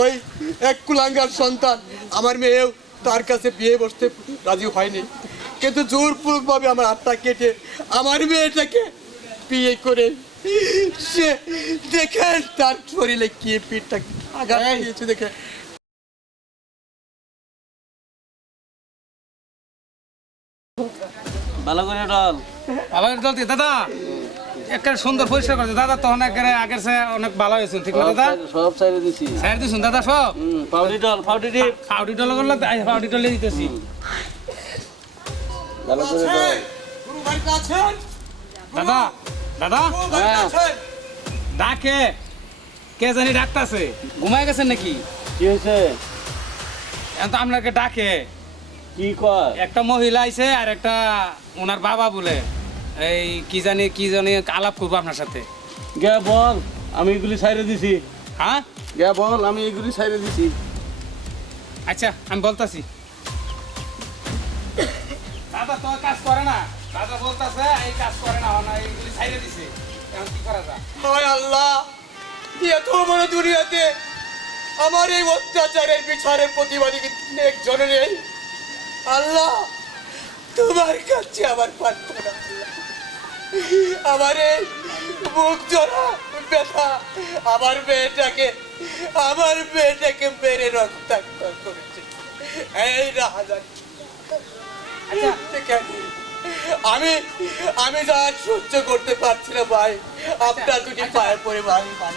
ওই এক কুলাঙ্গার সন্তান আমার মেয়েও তার কাছে বিয়ে বসতে রাজি হয়নি, কিন্তু জোরপূর্বকভাবে আমার হাতটা কেটে আমার মেয়েটাকে বিয়ে করে সে দেখেন তার শরীরে কি পিঠটা আঘাত দিয়েছে দেখে। ভালো করে ডল ভালো চলতে দাদা একটা সুন্দর পরিষ্কার করছে দাদা, তখন একেবারে আগের সে অনেক ভালো হয়েছে, ঠিক না দাদা? সব সাইডে দিছি। সাইড দিছুন দাদা সব? পাউডি ডল, পাউডি ডিপ। পাউডি ডল করলে পাউডি ডলে দিতেছি। ভালো করে ডল। দাদা দাদা ডাকে কে জানি ডাকতাছে, ঘুমায় গেছেন নাকি? কি হয়েছে? এখন তো আপনাকে ডাকে কি কয়? একটা মহিলা আইছে আর একটা ওনার বাবা বলে এই কি জানি আলাপ করবো আপনার সাথে। গে বল, আমি এগুলি সাইডে দিছি। হ্যাঁ গে বল, আমি এগুলি সাইডে দিছি। আচ্ছা আমি বলতাছি। দাদা তো কাজ করে না, দাদা বলতাছে এই কাজ করে না, না এইগুলি ছাইড়ে দিছে, এখন কি করা যায়? হায় আল্লাহ, এত বড় দুনিয়াতে আমার এই অত্যাচারের বিচারের প্রতিবাদী একজন নেই। আল্লাহ তোমার কাছে আমার প্রার্থনা, আমার এই মুখ জোড়া ব্যথা আমার মেয়েটাকে মেরে রক্তাক্ত করেছে এই রাহাজান। আমি আমি যা সহ্য করতে পারছি না ভাই, আপনার দুটি পায়ে পড়ে ভাই ভাই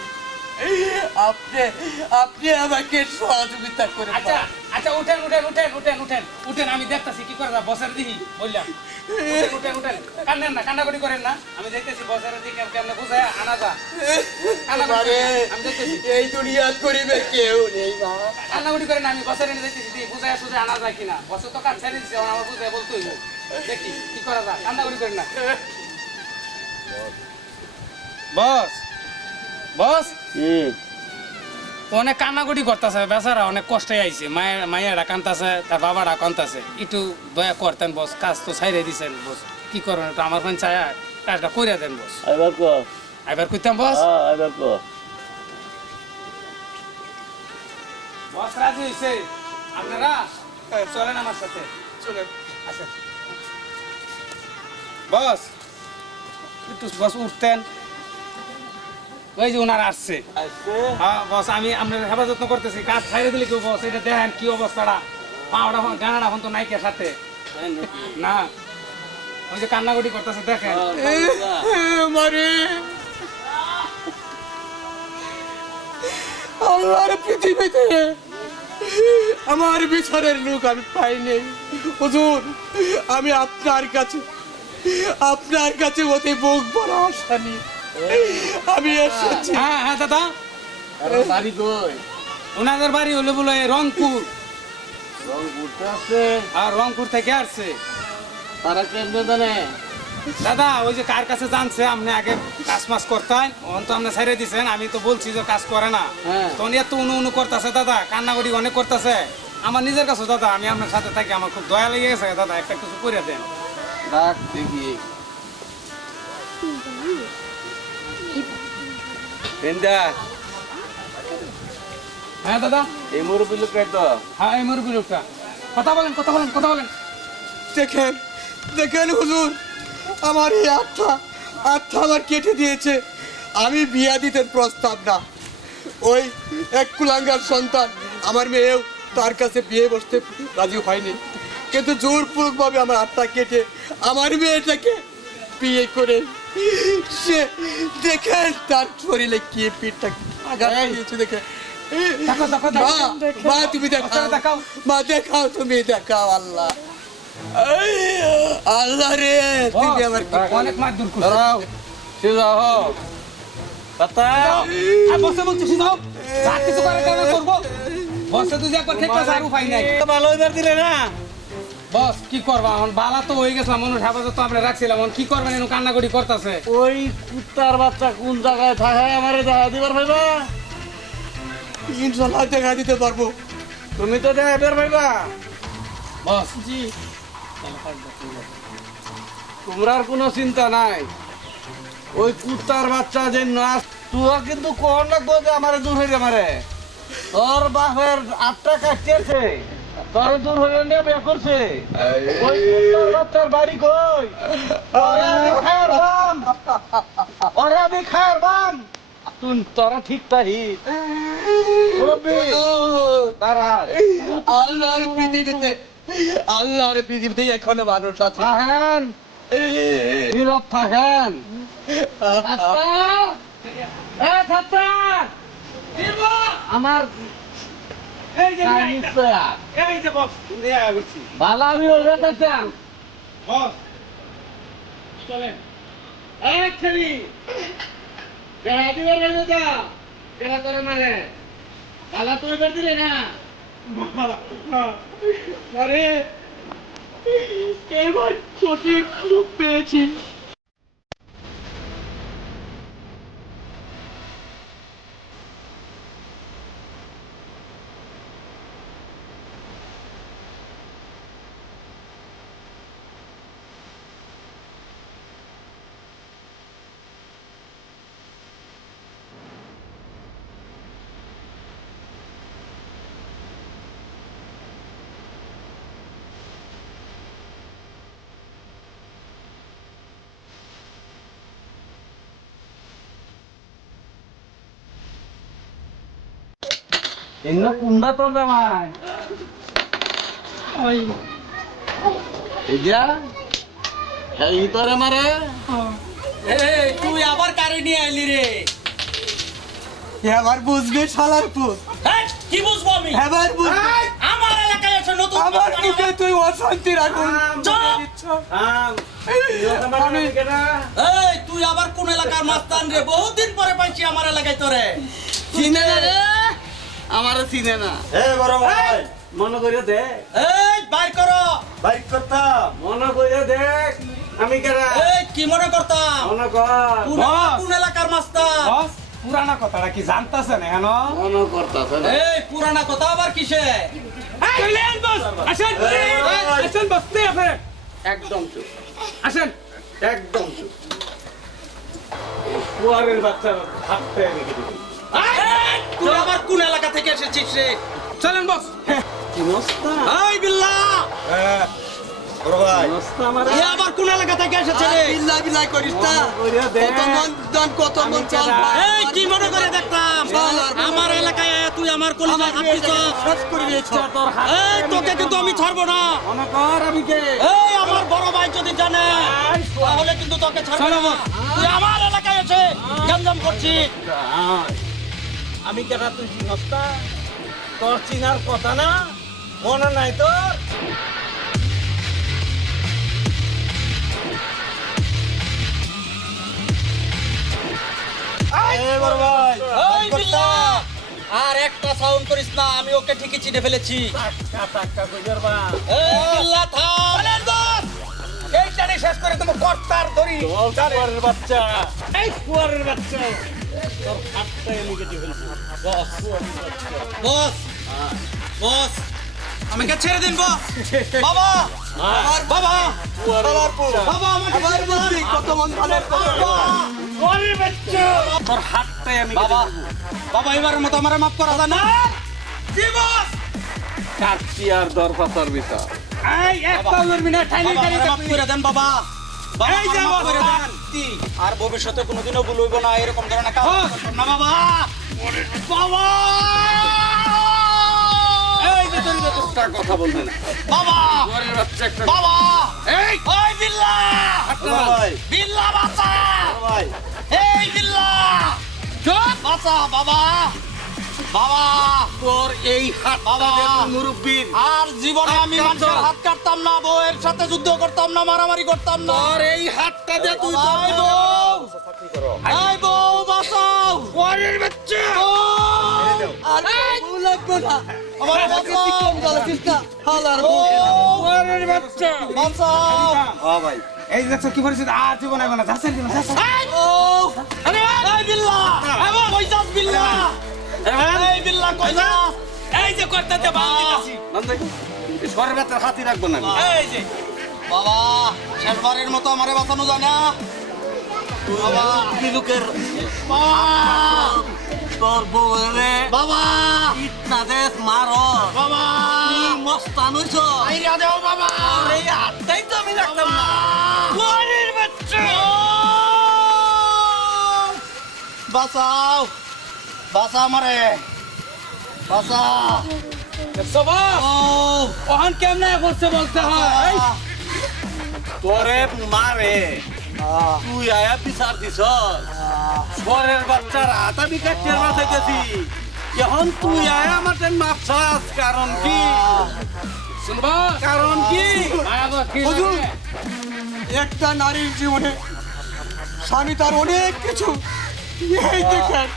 আপনি আমাকে সহযোগিতা করে। আচ্ছা আচ্ছা উঠেন উঠেন উঠেন উঠেন উঠেন উঠেন, আমি দেখতাছি কি করা যায়, বসের দিহি বললাম। উঠেন উঠেন উঠেন, কান্দেন না, কান্নাকাটি করেন না, আমি দেখতেছি বসের দিকে কেমনে বুঝায় আনা যা। এই দুনিয়ার গরিবের কেউ নেই মা, কান্নাকাটি করেন না, আমি বসের এনে দেখতেছি বুঝায় সুঝে আনা যায় কিনা। বসে তো কাজ ছেড়ে দিচ্ছে, আমার বুঝায় বলতে হইব, দেখি কি করা যায়, কান্নাকাটি করেন না। বস বস অনেক কান্নাকাটি করতেছে বেচারা, অনেক কষ্টে আইছে, মায়েরা কান্তাছে, তার বাবারা কান্তাছে, একটু দয়া করতেন বস, কাজ তো ছাইড়ে দিছেন বস, কি করবেন একটু আমার ফোন চায় কাজটা করে দেন বস। এবার কইতাম বস। বস রাজি হইছে, আপনারা চলেন আমার সাথে, চলেন। আচ্ছা বস একটু বস উঠতেন, ওই যে ওনারা আসছে। হ্যাঁ বস, আমি আপনার সেবা যত্ন করতেছি, কাজ ছাইড়ে দিলে কেউ বস, এটা দেখেন কি অবস্থাটা, পাওয়াটা গানাটা এখন তো নাইকের সাথে না, ওই যে কান্নাকাটি করতেছে দেখেন। মারে আল্লাহর পৃথিবীতে আমার বিচারের লোক আমি পাইনি হুজুর, আমি আপনার কাছে অতি বুক বড় আশা নিয়ে আমি এসেছি। হ্যাঁ হ্যাঁ দাদা, বাড়ি কই? ওনাদের বাড়ি হলো বলে রংপুর। রংপুরতে আছে? আর রংপুর থেকে আসছে। তারা কেমনে জানে? দাদা ওই যে কার কাছে জানছে আপনি আগে কাজ মাস করতেন, তো আপনি ছেড়ে দিচ্ছেন, আমি তো বলছি যে কাজ করে না, তখন এত উনু করতেছে দাদা, কান্নাকাটি অনেক করতেছে আমার নিজের কাছে। দাদা আমি আপনার সাথে থাকি, আমার খুব দয়া লেগে গেছে দাদা, একটা কিছু করে দেন। ডাক দেখি। হ্যাঁ দাদা, এই মুরব্বী লোক তো? হ্যাঁ এই মুরব্বী লোকটা। কথা বলেন কথা বলেন কথা বলেন। দেখেন হুজুর, আমার এই আত্মা আমার কেটে দিয়েছে, আমি বিয়া দিতে প্রস্তাব না। ওই এক কুলাঙ্গার সন্তান আমার মেয়েও তার কাছে বিয়ে বসতে রাজি হয়নি, কিন্তু জোরপূর্বকভাবে আমার হাতটা কেটে আমার মেয়েটাকে বিয়ে করে সে দেখেন তার শরীরে কি পিঠটা আঘাত দিয়েছে দেখে। মা তুমি দেখাও, মা দেখাও, তুমি দেখাও। আল্লাহ আল্লাহ রে, তুমি আমার অনেক মার দূর করছো। বসে বলছি শুধাও, যা কিছু করে কেন করবো, বসে তুই একবার খেতে সার উপায় নাই। ভালো এবার দিলে না বস কি করবা, এখন বালা তো হয়ে গেছে, মানুষ হেফাজত তো আমরা রাখছিলাম, এখন কি করবেন, এনে কান্নাকাটি করতেছে। ওই কুত্তার বাচ্চা কোন জায়গায় থাকে আমারে দেখা দিবার ভাইবা? ইনশাল্লাহ দেখা দিতে পারবো। তুমি তো দেখা দিবার ভাইবা বস জি, তোমরার কোনো চিন্তা নাই। ওই কুত্তার বাচ্চা যে নাচ তুই কিন্তু কখন লাগবো যে আমারে দূর হয়ে আমারে তোর বাপের 8 টাকা কাটতেছে তোর দূর হয়ে নিয়ে বিয়ে করছে ওই কুত্তার বাচ্চার বাড়ি কই ওরে আমি খায়ের বাম তুই তোরা ঠিক তাই আল্লাহর পৃথিবীতে এখনো মানুষ আছে। থাকেন নীরব থাকেন আমার এই যে এই যে বস নিয়ে আইছি ভালো আমি ওই চান বস চলেন একখানি কেনা দিবে রেখে যা কেনা করে মানে ভালো তুই বের দিলে না আরে এবার সঠিক রূপ পেয়েছি। এগুলো কুন্ডা তোর জামাই এইটা এই তোরে মারে এই তুই আবার কারে নিয়ে আইলি রে? এবার বুঝবে শালার পুত, এই, কি বুঝবো আমি? এবার বুঝবে। আমার এলাকায় আছে নতুন আমার কোম্পানি। মুখে তুই অশান্তির আগুন চুপ! এই তুই আবার কোন এলাকার মাস্তান রে? বহুদিন পরে পাইছি আমার এলাকায় তোরে। চিনে না রে আমার চিনে না মনে করে দেখ এই বাইর করো। মনে করে দেখ আমি কেনা এই কি মনে করতাম? মনে কর কোন এলাকার মাস্তান? বস পুরানা কথাটা কি জানতাছেন এখন মনে করতাছে না এই পুরানা কথা আবার কিসে? চলেন বস আসেন আসেন বসতে আপনি একদম চুপ আসেন একদম চুপ কুয়ারের বাচ্চা হাঁটতে রেখে দিবি এই, তুই আবার কোন এলাকা থেকে এসেছিস রে? চলেন বস কি মস্তা এই বিল্লাহ, মস্তা আমার এ আবার কোন এলাকা থেকে এসেছে রে? বিল্লাহ বিল্লাহ করিস না, কত মন দান কত মন চাল এই কি মনে করে দেখতাম আমার এলাকায় আয়া তুই আমার কলিজায় হাত দিছ। শেষ করে দিয়েছ। তোর হাত এই তোকে কিন্তু আমি ছাড়বো না। মনে কর আমি কে এই আমার বড় ভাই যদি জানে তাহলে কিন্তু তোকে ছাড়বো না। তুই আমার এলাকায় এসে গঞ্জাম করছিস। আমি কেনা তুই মস্তা তোর চিনার কথা না মনে নাই তোর এই বিল্লাহ, আর একটা সাউন্ড করিস না, আমি ওকে ঠিকই চিনে ফেলেছি। টাকা কইবার বা এই বিল্লাহ থাম। এই টানে শেষ করে তুমি কর্তার ধরি। কুয়ারের বাচ্চা এই কুয়ারের বাচ্চা তোর হাতটা আমি কেটে ফেলছি বস বস আমাকে ছেড়ে দিন বস। বাবা বাবা শালার পুত, বাবা আমাকে আমার ছেড়ে দিন। বুদ্ধি কত মন ভালো কুয়ারের বাচ্চা তোর হাতটাই আমি বাবা বাবা এবারের মতো আমার মাফ করা যায় না? জি বস। কাটছি আর দরপাতার বিচার এই এক পাউলের মিনিট ঠাইলে বাবা, ঠাইলে আমারে মাফ করে দেন বাবা। বাবা, আমারে মাফ করে দেন। আর ভবিষ্যতে কোনোদিনও ভুল হইব না, এরকম ধরনের কাজ করতাম না বাবা। বাবা এই যে তোর তোর কথা বলবে না বাবা কুয়ারের বাচ্চা একটা বাবা এই ওই বিল্লাহ বিল্লাহ বাঁচা এই বিল্লাহ চুপ বাঁচা বাবা বাবা তোর এই হাত বাবা মুরব্বীর আর জীবনে আমি মানুষের হাত কাটতাম না, বউয়ের সাথে যুদ্ধ করতাম না, মারামারি করতাম না। তোর এই হাতটা দিয়ে তুই এই বউ এই বউ বাঁচাও কুয়ারের বাচ্চা আর বউ লাগবে না, আমার আমাকে তুই কম জ্বালাচ্ছিস না, শালার বউ পুত। কুয়ারের বাচ্চা বাঁচাও এই দেখছো কি পরিস্থিতি আর জীবন আইব না যাচ্ছে এই বউ এই বিল্লাহ কই যাস বিল্লাহ এই বিল্লাহ কই যাস? এই যে করতে বাংলাদেশি সরবেতের হাতি রাখবো না এই যে বাবা শেষবারের মতো আমারে বাঁচানো যায় না বাবা আমি লোকের বাবা তোর বউরে বাবা ইটনা দেশ মারো বাবা তুই মস্তান হইছ আইরা দেও বাবা এই হাতটাই তো আমি রাখতাম না গরির বাচ্চা বাঁচাও বাঁচা আমারে বাঁচা দেখছো বস ও ওখান কেমনে করছে বলতে হয় তোরে মারে তুই আয়া বিচার দিছ ঘরের বাচ্চার হাত আমি কাটিয়ে বাঁচাইতেছি এখন তুই আয়া আমাদের মাপ চাস কারণ কি শুনবা কারণ কি মায়াবত কি হুজুর। লাগে? একটা নারীর জীবনে স্বামী তার অনেক কিছু, এই দেখেন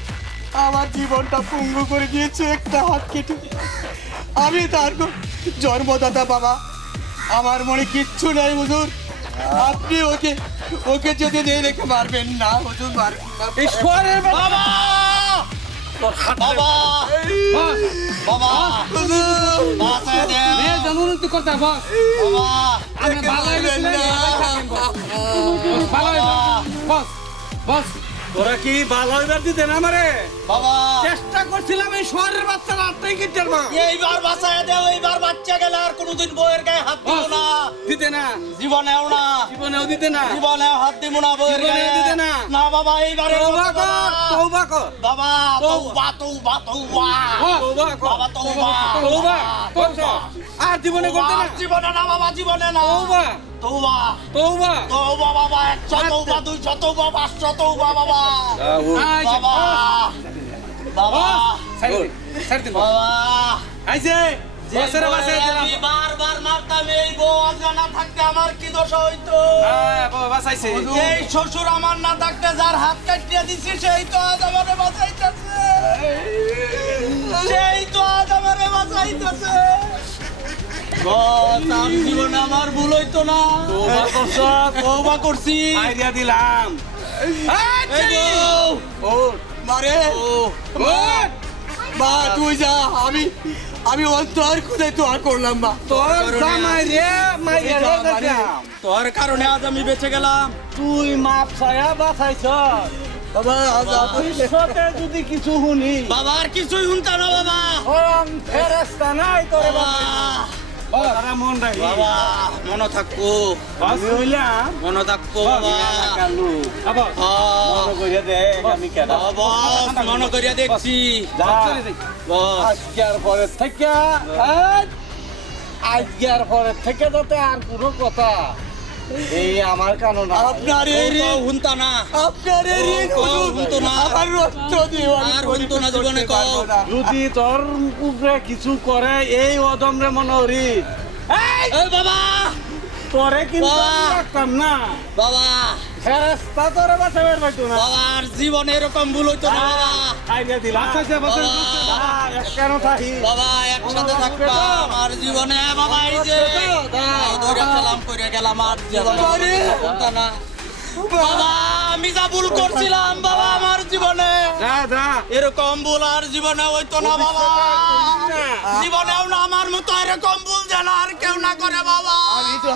আমার জীবনটা পঙ্গু করে দিয়েছে একটা হাত কেটে। আমি তার জন্মদাতা বাবা, আমার মনে কিচ্ছু নেই হুজুর। আপনি ওকে ওকে যদি দিয়ে রেখে মারবেন না হুজুর, মারবেন না। ঈশ্বরের বাবা তোর হাত বাবা বস বাবা হুজুর, বাঁচাই দে মেয়ে জন্মমৃত্যু করতে হয়, বস বাবা আপনি ভালো হয়ে গেছিলেন, ভালোই থাকেন, বস। বস, ভালো হয়ে যান। বস বস তোরা কি ভালো হইবার দিতে না আমারে বাবা চেষ্টা করছিলাম এই শহরের বাচ্চারা আটটাই কিনতে পারবো এইবার বাঁচাই দেও এইবার বাচ্চা গেলে আর কোনোদিন বউয়ের গায়ে হাত দিব না দিতে না জীবনেও না জীবনেও দিতে না জীবনেও হাত দিব না বউয়ের জীবনেও গায়ে দিতে না। না বাবা এইবারে তওবা কর তওবা কর বাবা তওবা তওবা তওবা বস, তওবা বাবা তওবা তওবা করছ আর জীবনে করতে না জীবনে না বাবা জীবনে না তওবা তওবা তওবা তওবা বাবা 100 তওবা 200 তওবা 500 তওবা বাবা আইছে বাবা বাবা ছাড় দে বাবা আইছে বসের বাসে দিলাম আমি বারবার মারতাম এই বউ অজানা থাকতে আমার কি দোষ হইতো হ্যাঁ বাবা বাসাইছে এই শ্বশুর আমার না থাকতে যার হাত কাটিয়ে দিছি সেই তো আজ আমারে বাঁচাইতেছে সেই তো আজ আমারে বাঁচাইতেছে আমি জীবনে আমার ভুল হইতো না তওবা করছি আইডিয়া দিলাম এই বউ ও মারে ওঠ মা, তুই যা, আমি অন্তর খুদে তো আর করলাম মা। তোর জামাই রে মাইয়া রে দেখলাম তোর কারণে আজ আমি বেঁচে গেলাম তুই মাপ ছায়া বাঁচাইছ বাবা আজ আপনি ভবিষ্যতে যদি কিছু শুনি বাবা আর কিছুই শুনতা না বাবা স্বয়ং ফেরেশতা নাই তোরে বাবা তারা মন রাখি বাবা মনে থাকবো আমি হইলাম মনে থাকবো বাবা কালু আবার মনে কইরা দে আমি কেন বস মনে করিয়া দেখছি বস আজকের পরে থেকে আজকের পরে থেকে যাতে আর কোনো কথা এই আমার কারণ আপনার এই এই ঋণ, শুনতা না আপনার এই ঋণ কও, হুজুর, হুনতো না। আমার রক্ত দিয়ে আমি আর পরিশোধ হুনতো না জীবনে করতে পারবো কও। না। যদি তোর উপরে কিছু করে এই অদমরে মনে হরি এই বাবা তোরে কিন্তু বাবা। আমি রাখতাম না বাবা ফেরেশতা তোরে বাঁচাবার পাইতো না বাবার জীবনে এরকম ভুল হইতো না বাবা আইডিয়া দিলাম কেন থাকি বাবা একসাথে থাকবা আমার জীবনে বাবা এই যে ধরে সালাম করে গেলাম আর জীবনে আরে। শুনতা না বাবা আমি যা ভুল করছিলাম বাবা আমার জীবনে যা যা এরকম ভুল আর জীবনে হইতো না বাবা জীবনেও না আমার মতো এরকম ভুল যেন আর কেউ না করে বাবা আমি তো